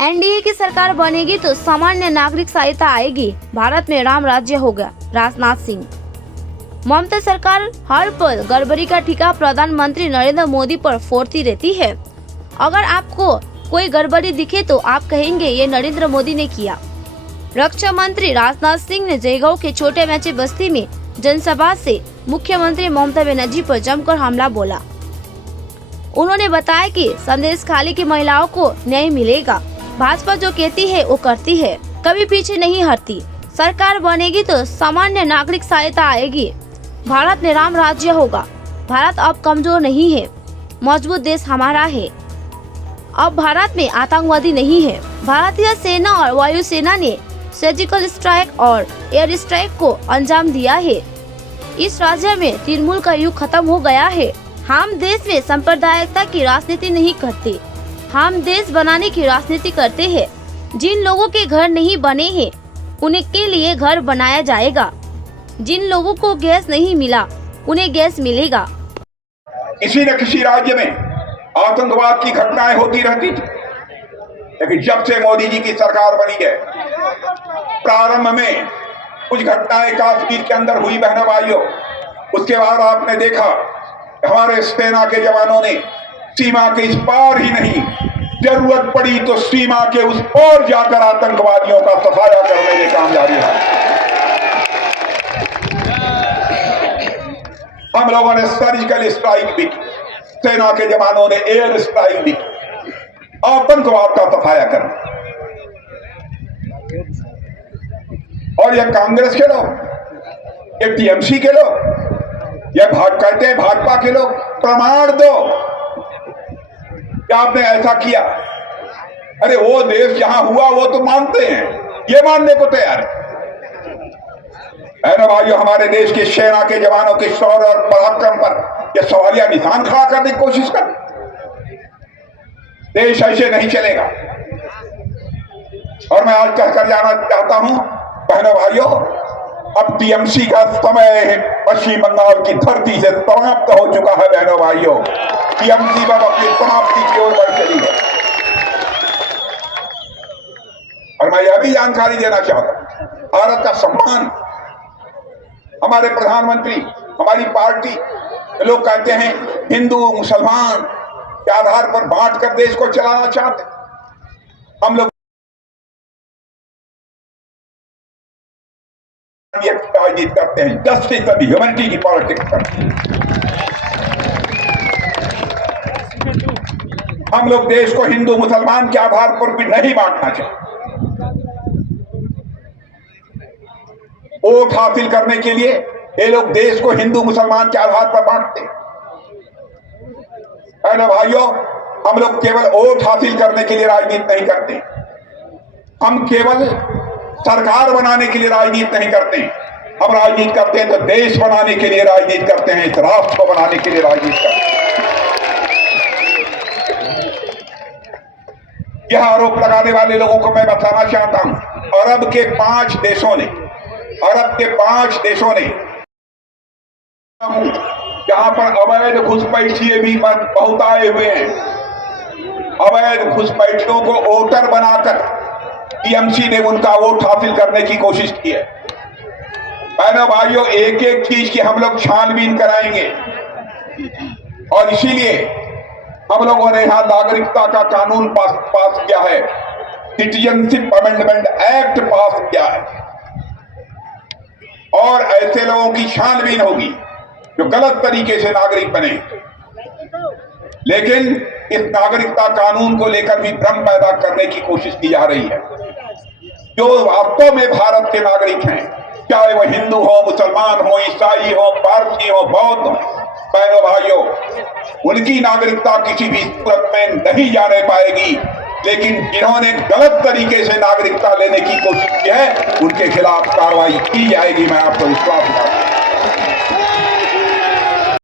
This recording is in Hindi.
एनडीए की सरकार बनेगी तो सामान्य नागरिक सहायता आएगी, भारत में राम राज्य होगा, राजनाथ सिंह। ममता सरकार हर पल गड़बड़ी का ठिका प्रधानमंत्री नरेंद्र मोदी पर फोड़ती रहती है। अगर आपको कोई गड़बड़ी दिखे तो आप कहेंगे ये नरेंद्र मोदी ने किया। रक्षा मंत्री राजनाथ सिंह ने जयगांव के छोटे मैचे बस्ती में जनसभा से मुख्यमंत्री ममता बनर्जी पर जमकर हमला बोला। उन्होंने बताया कि संदेश खाली की महिलाओं को न्याय मिलेगा। भाजपा जो कहती है वो करती है, कभी पीछे नहीं हटती। सरकार बनेगी तो सामान्य नागरिक सहायता आएगी, भारत में राम राज्य होगा। भारत अब कमजोर नहीं है, मजबूत देश हमारा है। अब भारत में आतंकवादी नहीं है। भारतीय सेना और वायुसेना ने सर्जिकल स्ट्राइक और एयर स्ट्राइक को अंजाम दिया है। इस राज्य में तृणमूल का युग खत्म हो गया है। हम देश में सांप्रदायिकता की राजनीति नहीं करते, हम देश बनाने की राजनीति करते हैं। जिन लोगों के घर नहीं बने हैं उनके लिए घर बनाया जाएगा। जिन लोगों को गैस नहीं मिला उन्हें गैस मिलेगा। किसी न किसी राज्य में आतंकवाद की घटनाएं होती रहती थी, लेकिन जब से मोदी जी की सरकार बनी है, प्रारंभ में कुछ घटनाएं कश्मीर के अंदर हुई बहनों भाइयों, उसके बाद आपने देखा हमारे सेना के जवानों ने सीमा के इस पार ही नहीं, जरूरत पड़ी तो सीमा के उस पार जाकर आतंकवादियों का सफाया करने के काम जारी है। हम लोगों ने सर्जिकल स्ट्राइक भी की, सेना के जवानों ने एयर स्ट्राइक भी की, आतंकवाद का सफाया करना। और ये कांग्रेस के लोग, ये टीएमसी के लोग, ये कहते हैं भाजपा के लोग, प्रमाण दो कि आपने ऐसा किया। अरे वो देश जहां हुआ वो तो मानते हैं, ये मानने को तैयार है ना भाइयों। हमारे देश के सेना के जवानों के शौर्य और पराक्रम पर यह सवालिया निशान खड़ा करने की कोशिश कर। देश ऐसे नहीं चलेगा। और मैं आज कहकर जाना चाहता हूं बहनों भाइयों, अब टीएमसी का समय पश्चिम बंगाल की धरती से समाप्त हो चुका है। बहनों भाइयों, टीएमसी अब अपनी समाप्ति की ओर बढ़ चली है। और मैं यह भी जानकारी देना चाहता हूं, भारत का सम्मान हमारे प्रधानमंत्री, हमारी पार्टी, लोग कहते हैं हिंदू मुसलमान के आधार पर बांट कर देश को चलाना चाहते। हम लोग राजनीति करते हैं, जस्टिस एंड ह्यूमैनिटी की पॉलिटिक्स करते हैं। हम लोग देश को हिंदू मुसलमान के आधार पर भी नहीं बांटना चाहते। वोट हासिल करने के लिए ये लोग देश को हिंदू मुसलमान के आधार पर बांटते हैं ना भाइयों। हम लोग केवल वोट हासिल करने के लिए राजनीति नहीं करते, हम केवल सरकार बनाने के लिए राजनीति नहीं करते। हम राजनीति करते हैं तो देश बनाने के लिए राजनीति करते हैं, इस राष्ट्र को बनाने के लिए राजनीति करते हैं। यह आरोप लगाने वाले लोगों को मैं बताना चाहता हूं, अरब के 5 देशों ने जहां पर अवैध घुसपैठिए भी बहुत आए हुए हैं, अवैध घुसपैठियों को वोटर बनाकर टीएमसी ने उनका वोट हासिल करने की कोशिश की है। बहनों भाइयों, एक एक चीज की हम लोग छानबीन कराएंगे। और इसीलिए हम लोगों ने यहां नागरिकता का कानून पास किया है, सिटीजनशिप अमेंडमेंट एक्ट पास किया है। और ऐसे लोगों की छानबीन होगी जो गलत तरीके से नागरिक बने। लेकिन इस नागरिकता कानून को लेकर भी भ्रम पैदा करने की कोशिश की जा रही है। जो वास्तव में भारत के नागरिक हैं, चाहे वो हिंदू हो, मुसलमान हो, ईसाई हो, पारसी हो, बौद्ध हो, बहनों भाइयों, उनकी नागरिकता किसी भी सूरत में नहीं जाने पाएगी। लेकिन जिन्होंने गलत तरीके से नागरिकता लेने की कोशिश की है, उनके खिलाफ कार्रवाई की जाएगी। मैं आपको विश्वास दिलाता हूं।